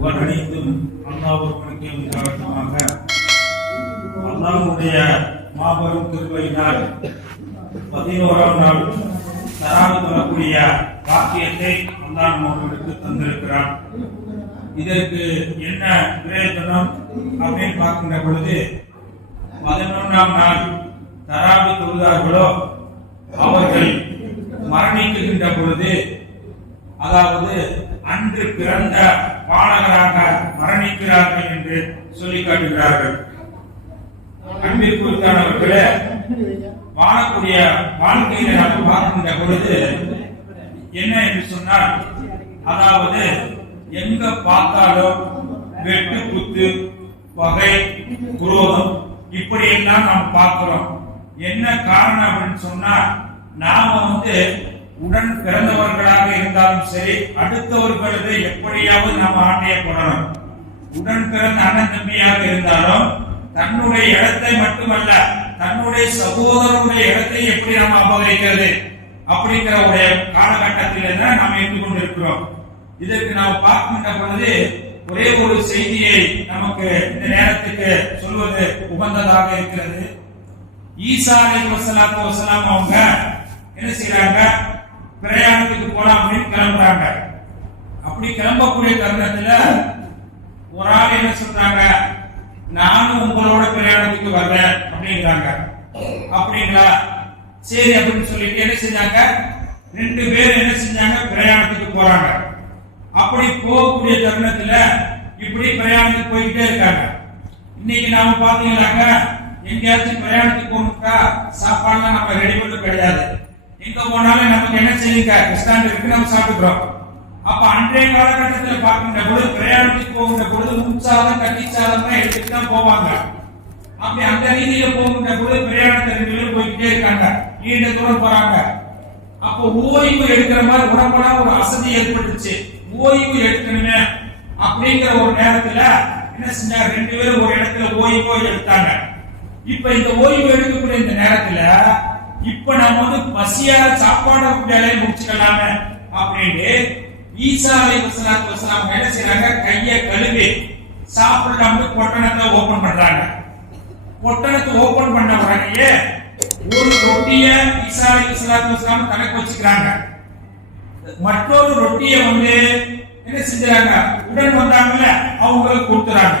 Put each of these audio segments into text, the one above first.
புகழனைத்தும் அல்லாஹ் ஒருவனுக்கே உண்டாகட்டுமாக. அல்லாஹ்வுடைய மாபெரும் கிருபையினால் 11ஆம் நாள் தராவி வரக்கூடிய வாக்கியத்தை அல்லாஹ் நம்மளுக்கு தந்திருக்கிறான். இதற்கு என்ன பிரயோஜனம் அப்படின்னு பார்க்கின்ற பொழுது, 11ஆம் நாள் தராவி தொழுதார்களோ அவர்கள் மரணிக்கின்ற பொழுது, அதாவது அன்று பிறந்த பாலகராக மரணிக்கிறார்கள் என்று சொல்லி காட்டுகிறார்கள். அன்பிற்குத்தானவர்களே, வாழக்கூடிய வாழ்க்கையில நாம் பார்க்கின்ற பொழுது என்ன என்று சொன்னால், அதாவது எங்க பார்த்தாலும் வெட்டு குத்து பகை குரோதம் இப்படி எல்லாம் நாம் பார்க்கிறோம். என்ன காரணம் அப்படின்னு சொன்னா, நாம உடன் பிறந்தவர்களாக இருந்தாலும் சரி, அடுத்தவர்களது எப்படியாவது நாம் ஆண்டைய போடணும். உடன் பிறந்த அண்ணன் தம்பியாக இருந்தாலும் தன்னுடைய இடத்தை மட்டுமல்ல, தன்னுடைய சகோதரனுடைய இடத்தை எப்படி நாம் அபகரிக்கிறது அப்படிங்கிற ஒரு காலகட்டத்தில் தான் நாம் இருந்து கொண்டிருக்கிறோம். இதற்கு நாம் பார்க்கின்ற பொழுது ஒரே ஒரு செய்தியை நமக்கு இந்த நேரத்துக்கு சொல்வது உகந்ததாக இருக்கிறது. ஈசா அலைஹிஸ்ஸலாத்து வஸலாம் அவங்க என்ன செய்யறாங்க, பிரயாணத்துக்கு போலாம் அப்படின்னு கிளம்புறாங்க. அப்படி கிளம்பக்கூடிய தருணத்துல ஒரு ஆள் என்ன சொல்றாங்க, நானும் உங்களோட பிரயாணத்துக்கு வர்றேன் அப்படிங்கிறாங்க. அப்படிங்களா, சரி அப்படின்னு சொல்லிட்டு என்ன செஞ்சாங்க, 2 பேர் என்ன செஞ்சாங்க, பிரயாணத்துக்கு போறாங்க. அப்படி போகக்கூடிய தருணத்துல இப்படி பிரயாணத்துக்கு போயிட்டே இருக்காங்க. இன்னைக்கு நாம பாத்தீங்கன்னாக்க எங்கேயாச்சும் பிரயாணத்துக்கு போகணுக்கா சாப்பாடுலாம் நம்ம ரெடி பண்ண கிடையாது. எங்க போனாலும் நமக்கு என்ன செய்யுங்க, ரெஸ்டாரண்ட் இருக்கு, நம்ம சாப்பிடுறோம். அப்ப அன்றைய காலகட்டத்தில் பார்க்கின்ற பொழுது பிரயாணத்துக்கு போகின்ற பொழுது முன்சாதம் கட்டிச்சாதம் தான் எடுத்துட்டு தான் போவாங்க. அப்படி அந்த ரீதியில போகின்ற பொழுது பிரயாணத்தை 2 பேரும் போய்கிட்டே இருக்காங்க, நீண்ட தூரம் போறாங்க. அப்போ ஓய்வு எடுக்கிற மாதிரி உடம்புல ஒரு அசதி ஏற்பட்டுச்சு. ஓய்வு எடுக்கணுமே அப்படிங்கிற ஒரு நேரத்துல என்ன செஞ்சாங்க, 2 பேரும் ஒரு இடத்துல ஓய்வு எடுத்தாங்க. இப்ப இந்த ஓய்வு எடுக்கக்கூடிய இந்த நேரத்துல இப்ப நம்ம பசியா சாப்பாடு வேலையை முடிச்சுக்கலாமே அப்படின்னு ஈசா அலைஹிஸ்ஸலாத்து வஸலாம் என்ன செய்றாங்க, கையை கழுவி சாப்பிடாம பொட்டணத்தை ஓபன் பண்றாங்க. பொட்டணத்தை ஓபன் பண்ண உடனே ஒரு ரொட்டியை ஈசா அலைஹிஸ்ஸலாத்து வஸலாம் தனக்கு வச்சுக்கிறாங்க. மற்றொரு ரொட்டியை என்ன செஞ்சாங்க, உடன் வந்தாங்கல்ல அவங்களுக்கு கொடுத்துறாங்க.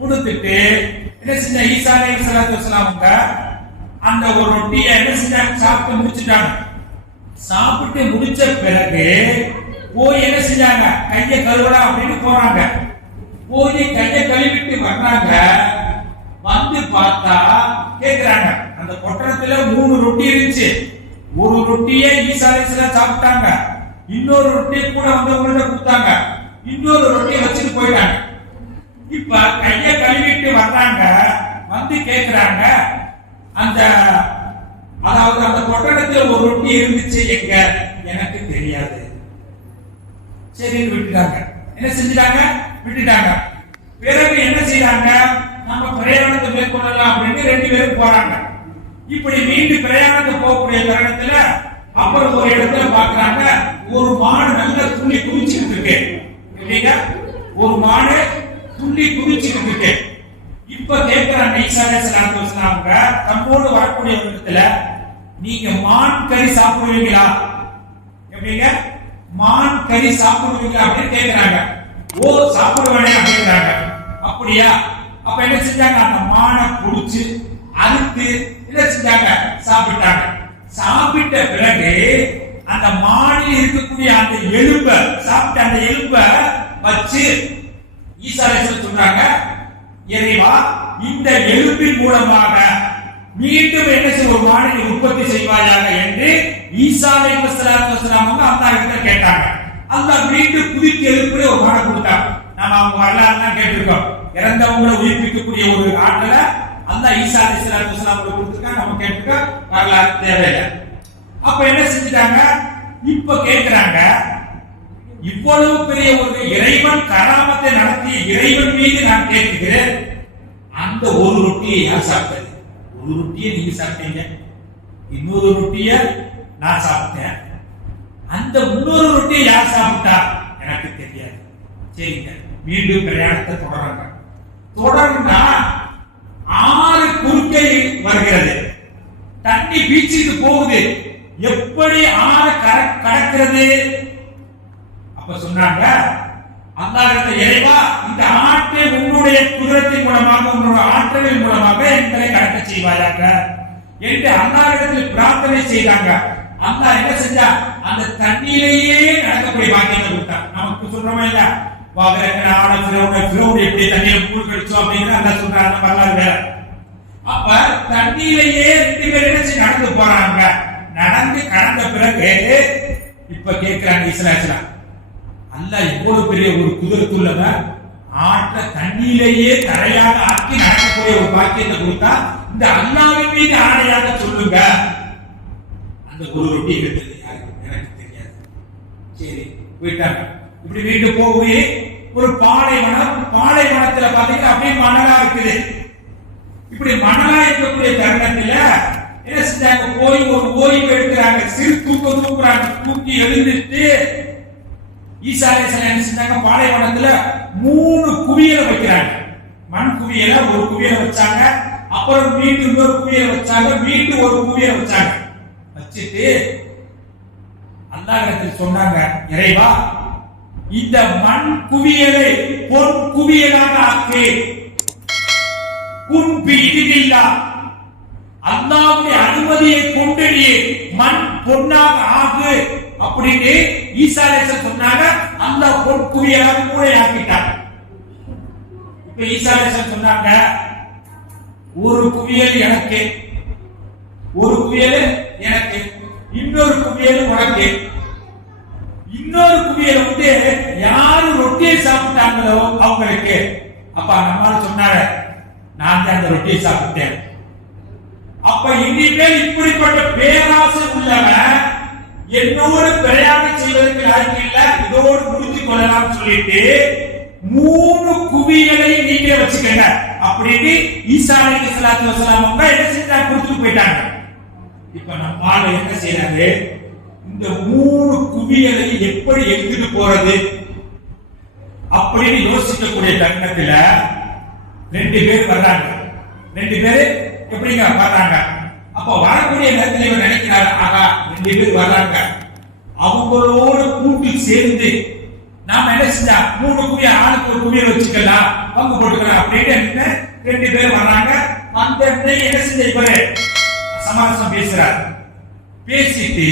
கொடுத்துட்டு என்ன செஞ்ச ஈசா அலைஹிஸ்ஸலாத்து வஸலாம் அந்த ஒரு ரொட்டியை என்ன செஞ்சாங்க, சாப்பிட்டு முடிச்சுட்டாங்க. சாப்பிட்டு முடிச்ச பிறகு போய் என்ன செஞ்சாங்க, கையை கழுவலாம் அப்படின்னு போறாங்க. போய் கையை கழுவிட்டு வர்றாங்க. வந்து பார்த்தா கேக்குறாங்க, அந்த பொட்டணத்துல 3 ரொட்டி இருந்துச்சு. ஒரு ரொட்டியை ஈசா அலைஹிஸ்ஸலாம் சாப்பிட்டாங்க, இன்னொரு ரொட்டியை கூட வந்தவங்கள்ட்ட கொடுத்தாங்க, இன்னொரு ரொட்டியை வச்சுட்டு போயிட்டாங்க. இப்ப கையை கழுவிட்டு வர்றாங்க. வந்து கேக்குறாங்க, அந்த அதாவது அந்த பொட்டணத்துல ஒரு ரொட்டி இருந்துச்சு, எங்க எனக்கு தெரியாது. சரி விட்டுட்டாங்க. என்ன செஞ்சுட்டாங்க, விட்டுட்டாங்க. பிறகு என்ன செய்யறாங்க, நம்ம பிரயாணத்தை மேற்கொள்ளலாம் அப்படின்னு 2 பேரும் போறாங்க. இப்படி மீண்டும் பிரயாணத்தை போகக்கூடிய தருணத்துல அப்புறம் ஒரு இடத்துல பாக்குறாங்க, ஒரு மாடு நல்ல துள்ளி குதிச்சுட்டு இருக்கு. இல்லைங்க, ஒரு மாடு துள்ளி குதிச்சுட்டு இருக்கு. இப்ப கேட்கிறாங்க ஈசா அலைஹிஸ்ஸலாத்து வஸலாம் தம்மோடு வரக்கூடிய இடத்துல, நீங்க மான் கறி சாப்பிடுவீங்களா, எப்படிங்க மான் கறி சாப்பிடுவீங்களா அப்படின்னு கேட்கிறாங்க. ஓ சாப்பிடுவானே அப்படிங்கிறாங்க. அப்படியா, அப்ப என்ன செஞ்சாங்க, அந்த மானை புடிச்சு அறுத்து என்ன செஞ்சாங்க, சாப்பிட்டாங்க. சாப்பிட்ட பிறகு அந்த மானில் இருக்கக்கூடிய அந்த எலும்பை சாப்பிட்ட அந்த எலும்பை வச்சு ஈசா அலைஹிஸ்ஸலாம் சொல்றாங்க, இறைவா இந்த எலும்பின் மூலமாக மீண்டும் என்ன செய்ய ஒரு மானினை உற்பத்தி செய்வாயாக என்று ஈசா அலைஹிஸ்ஸலாத்து வஸலாம் அல்லாஹ்விடம் கேட்டாங்க. அல்லாஹ் மீண்டும் புதுக்கி எழுப்புற ஒரு மானை கொடுத்தாங்க. நாம அவங்க வரலாறு கேட்டிருக்கோம். இறந்தவங்களை உயிர்ப்பிக்கக்கூடிய ஒரு ஆற்றலை அல்லாஹ் ஈசா அலைஹிஸ்ஸலாத்து வஸலாம் கொடுத்திருக்காங்க. நம்ம கேட்டிருக்கோம், வரலாறு தேவையில்லை. அப்ப என்ன செஞ்சுட்டாங்க, இப்ப கேட்கிறாங்க, இவ்வளவு பெரிய ஒரு இறைவன் கராமத்தை நடத்திய இறைவன் மீது நான் கேட்கிறேன், அந்த ஒரு ரொட்டியை யார் சாப்பிட்டது? ஒரு ரொட்டியை நீங்க சாப்பிட்டீங்க, இன்னொரு ரொட்டியை நான் சாப்பிட்டேன், அந்த இன்னொரு ரொட்டியை யார் சாப்பிட்டா எனக்கு தெரியாது. சரிங்க, மீண்டும் பிரயாணத்தை தொடர்றாங்க. தொடர்ந்தா ஆறு குறுக்கே வருகிறது, தண்ணி பீச்சிட்டு போகுது. எப்படி ஆறு கடக்கிறது? அப்ப சொன்னாங்க, அல்லாஹ்வின் இறைவா, இந்த ஆற்றை உன்னுடைய குதிரத்தின் மூலமாக, உன்னுடைய ஆற்றலின் மூலமாக எங்களை கடக்க செய்வாயாக என்று அல்லாஹ்விடத்தில் பிரார்த்தனை செய்தாங்க. அல்லாஹ் என்ன செஞ்சா, அந்த தண்ணீரையே நடக்கக்கூடிய பாக்கியத்தை கொடுத்தான். நமக்கு சொல்றோமே இல்ல, எப்படி தண்ணீரை மூழ்க அடிச்சோம் அப்படின்னு அல்லாஹ் சொல்றாங்க. வரலாறு வேற. அப்ப தண்ணீரையே 2 பேர் என்ன செய்ய நடந்து போறாங்க. நடந்து கடந்த பிறகு இப்ப கேட்கிறாங்க இஸ்லாத்துல, அல்லாஹ் இவ்வளவு பெரிய ஒரு குதிரத்துள்ளவன் ஆற்ற தண்ணீரையே தரையாக ஆக்கி நடக்கக்கூடிய ஒரு பாக்கியத்தை கொடுத்தா, இந்த அல்லாஹ்வின் மீது ஆணையாக சொல்லுங்க. அந்த ஒரு ரொட்டி எடுத்தது எனக்கு தெரியாது. சரி போயிட்டாங்க. இப்படி வீட்டு போய் ஒரு பாலைவனத்துல பாத்தீங்கன்னா அப்படியே மணலா இருக்குது. இப்படி மணலா இருக்கக்கூடிய தருணத்துல என்ன செஞ்சாங்க, போய் ஒரு ஓய்வு எடுக்கிறாங்க. சிறு தூக்குறாங்க. தூக்கி எழுந்துட்டு ஈசா அலைஹிஸ்ஸலாம் என்ன செஞ்சாங்க, பாலைவனத்துல 3 குவியலை வைக்கிறாங்க. மண் குவியல ஒரு குவியலை வச்சாங்க, அப்புறம் மீண்டும் இன்னொரு குவியலை வச்சாங்க, மீண்டும் ஒரு குவியலை வச்சாங்க. வச்சுட்டு அல்லாஹ்விடத்தில் சொன்னாங்க, இறைவா, இந்த மண் குவியலை பொன் குவியலாக ஆக்கு. குன்பி இதில்லா, அல்லாஹ்வுடைய அனுமதியை கொண்டு நீ மண் பொன்னாக ஆகு அப்படின்னு ஈசா அலைஹிஸ்ஸலாம் சொன்னாங்க. அல்லாஹ் பொன் குவியலாக மூளை ஆக்கிட்டாங்க. இப்ப ஈசா அலைஹிஸ்ஸலாம் சொன்னாங்க, ஒரு குவியல் எனக்கு, ஒரு குவியல் எனக்கு, இன்னொரு குவியல் உனக்கு. இன்னொரு குவியல் வந்து யாரு ரொட்டியை சாப்பிட்டாங்களோ அவங்களுக்கு. அப்ப நம்மால சொன்னாரு, நான் தான் அந்த ரொட்டியை சாப்பிட்டேன். அப்ப இனிமேல் இப்படிப்பட்ட பேராசை உள்ளவன் என்னோடு பிரயாணம் செய்வதற்கு யாருக்கு இல்ல, இதோடு முடித்து கொள்ளலாம் சொல்லிட்டு 3 குவியலை நீங்க வச்சுக்கங்க அப்படின்னு ஈசா அலைஹிஸ்ஸலாத்து வஸலாம் அவங்க என்ன செஞ்சாங்க, கொடுத்துட்டு போயிட்டாங்க. இப்ப நம்ம ஆளு என்ன செய்யறாங்க, இந்த 3 குவியலை எப்படி எடுத்துட்டு போறது அப்படின்னு யோசிக்கக்கூடிய தருணத்துல 2 பேர் வர்றாங்க. 2 பேர் எப்படிங்க வர்றாங்க? அப்ப வரக்கூடிய நேரத்தில் இவர் நினைக்கிறாரு, ஆகா 2 பேர் வர்றாங்க, அவங்களோட கூட்டு சேர்ந்து நாம என்ன செஞ்சா 3 குவியல், ஆளுக்கு ஒரு குவியல் வச்சுக்கலாம், பங்கு போட்டுக்கலாம் அப்படின்னு 2 பேர் வர்றாங்க. அந்த என்ன செஞ்ச இவரு சமாதானம் பேசுறாரு. பேசிட்டு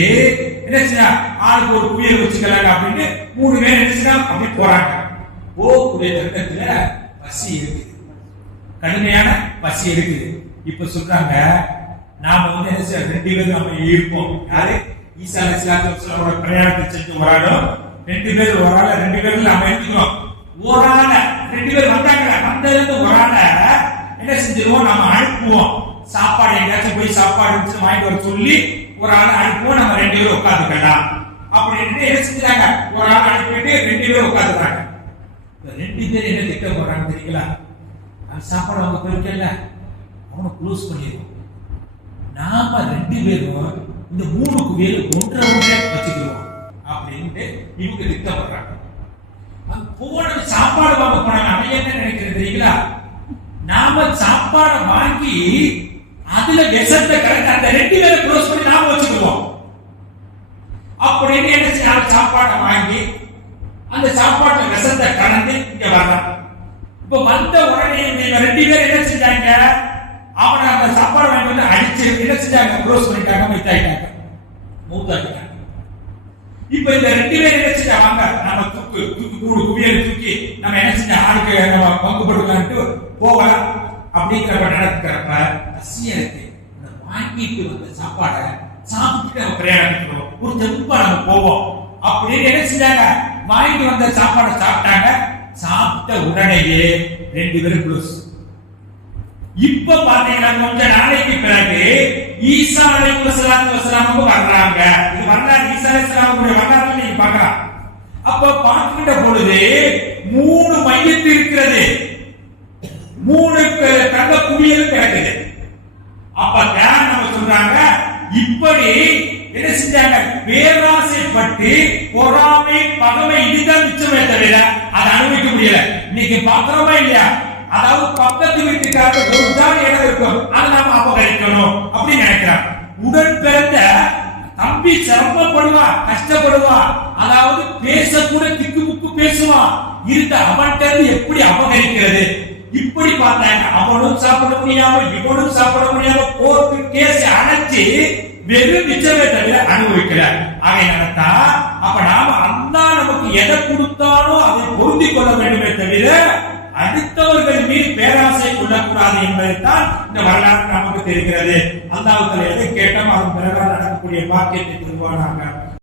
என்ன செஞ்சா, ஆளுக்கு ஒரு குவியல் வச்சுக்கலாம் அப்படின்னு 3 பேர் என்ன செஞ்சா அப்படி போறாங்க. போகக்கூடிய தருணத்துல பசி இருக்குது, கடுமையான பசி இருக்குது. இப்ப சொல்றாங்க, நாம வந்து என்ன செய்ய 2 பேரும் நம்ம இருப்போம். யாரு? ஈசா அலைஹிஸ்ஸலாத்து வஸலாமோட பிரயாணத்தை செஞ்சு வரானோ 2 பேர், ஒரு ஆள 2 பேரும் நாம எடுத்துக்கிறோம். ஒரு ஆள 2 பேர் வந்தாங்க, வந்ததுல இருந்து ஒரு ஆள என்ன செஞ்சிருவோம், நாம அனுப்புவோம். சாப்பாடு எங்கேயாச்சும் போய் சாப்பாடு இருந்துச்சு வாங்கிட்டு வர சொல்லி ஒரு ஆளை அனுப்புவோம், நம்ம 2 பேரும் உட்காந்துக்கலாம் அப்படின்னு என்ன செஞ்சாங்க. ஒரு ஆள் அனுப்பிட்டு 2 பேரும் உட்காந்துக்கிறாங்க. 2 பேர் என்ன திட்டம் போடுறாங்க தெரியுங்களா? அந்த சாப்பாடு அவங்க போயிருக்கல, அவனை க்ளோஸ் பண்ணிடுவோம். நாம 2 பேரும் இந்த 3 குவியல் ஒன்றை வச்சுக்கிடுவோம் அப்படின்ட்டு இவங்க திட்டம் பண்றாங்க. போன சாப்பாடு வாங்க போனாங்க. அவன் என்ன நினைக்கிறது தெரியுங்களா, நாம சாப்பாடை வாங்கி அதுல விஷத்தை கலந்து அந்த 2 பேரை க்ளோஸ் பண்ணி நாம வச்சுக்குவோம் அப்படின்னு என்ன செய்ய, சாப்பாடை வாங்கி அந்த சாப்பாட்டுல விஷத்தை கலந்து இங்க வரலாம். இப்ப வந்த உடனே 2 பேர் என்ன செஞ்சாங்க, அவனை அந்த சாப்பாடு வாங்கி வந்து அடிச்சு என்ன செஞ்சாங்க, க்ளோஸ் பண்ணிட்டாங்க, மைத்தாயிட்டாங்க, மூத்தாக்கிட்டாங்க. இப்ப இந்த 2 பேர் என்ன செஞ்சாங்க, நம்ம தூக்கு 3 குவியல் தூக்கி நம்ம என்ன செஞ்ச ஆளுக்கு நம்ம பங்கு போட்டுக்கலான்ட்டு போகலாம் அப்படிங்கிறப்ப நடக்கிறப்ப பசியா இருக்கு. வாங்கிட்டு வந்த சாப்பாடை சாப்பிட்டு நம்ம பிரயாணிக்கிறோம், ஒரு தெம்பா நம்ம போவோம் அப்படின்னு என்ன செஞ்சாங்க, வாங்கிட்டு வந்த சாப்பாடை சாப்பிட்டாங்க. சாப்பிட்ட உடனேயே 2 பேரும் க்ளோஸ். இப்ப பாத்தீங்கன்னா கொஞ்ச நாளைக்கு பிறகு ஈசா அலைஹிஸ்ஸலாத்து வஸலாம் வர்றாங்க. இது வரலாறு, ஈசா அலைஹிஸ்ஸலாம் வரலாறு நீங்க பார்க்கலாம். அப்ப பார்க்கின்ற பொழுது 3 மையத்து இருக்கிறது, 3 தங்க குவியல் கிடக்குது. அப்ப நம்ம சொல்றாங்க, இப்படி என்ன செஞ்சாங்க, பேராசைப்பட்டு பொறாமை பகமை இதுதான் மிச்சமே தவிர அதை அனுபவிக்க முடியல. இன்னைக்கு பாக்குறோமா இல்லையா? அதாவது பக்கத்து வீட்டுக்காக ஒரு தான் இடம் இருக்கும், அதை நாம அபகரிக்கணும் அப்படின்னு நினைக்கிறான். உடன் பிறந்த தம்பி சிரமப்படுவா, கஷ்டப்படுவா, அதாவது பேச கூட திக்குமுக்கு பேசுவான். இருந்த அவன்கிட்ட எப்படி அபகரிக்கிறது? இப்படி பார்த்தாங்க. அவனும் சாப்பிட முடியாம இவனும் சாப்பிட முடியாம கோர்ட்டு கேஸ் அணைச்சு வெறும் நிச்சயமே தவிர அனுபவிக்கல. ஆகை நடத்தா அப்ப நாம அந்த நமக்கு எதை கொடுத்தாலும் அதை பொருந்திக் கொள்ள வேண்டுமே தவிர அடுத்தவர்கள் மீது பேராசை கொள்ளக்கூடாது என்பதைத்தான் இந்த வரலாறு நமக்கு தெரிகிறது. அல்லாஹ் எதை கேட்டோம் அதன் பிறகு நடக்கக்கூடிய பாக்கியத்தை தருவானாக.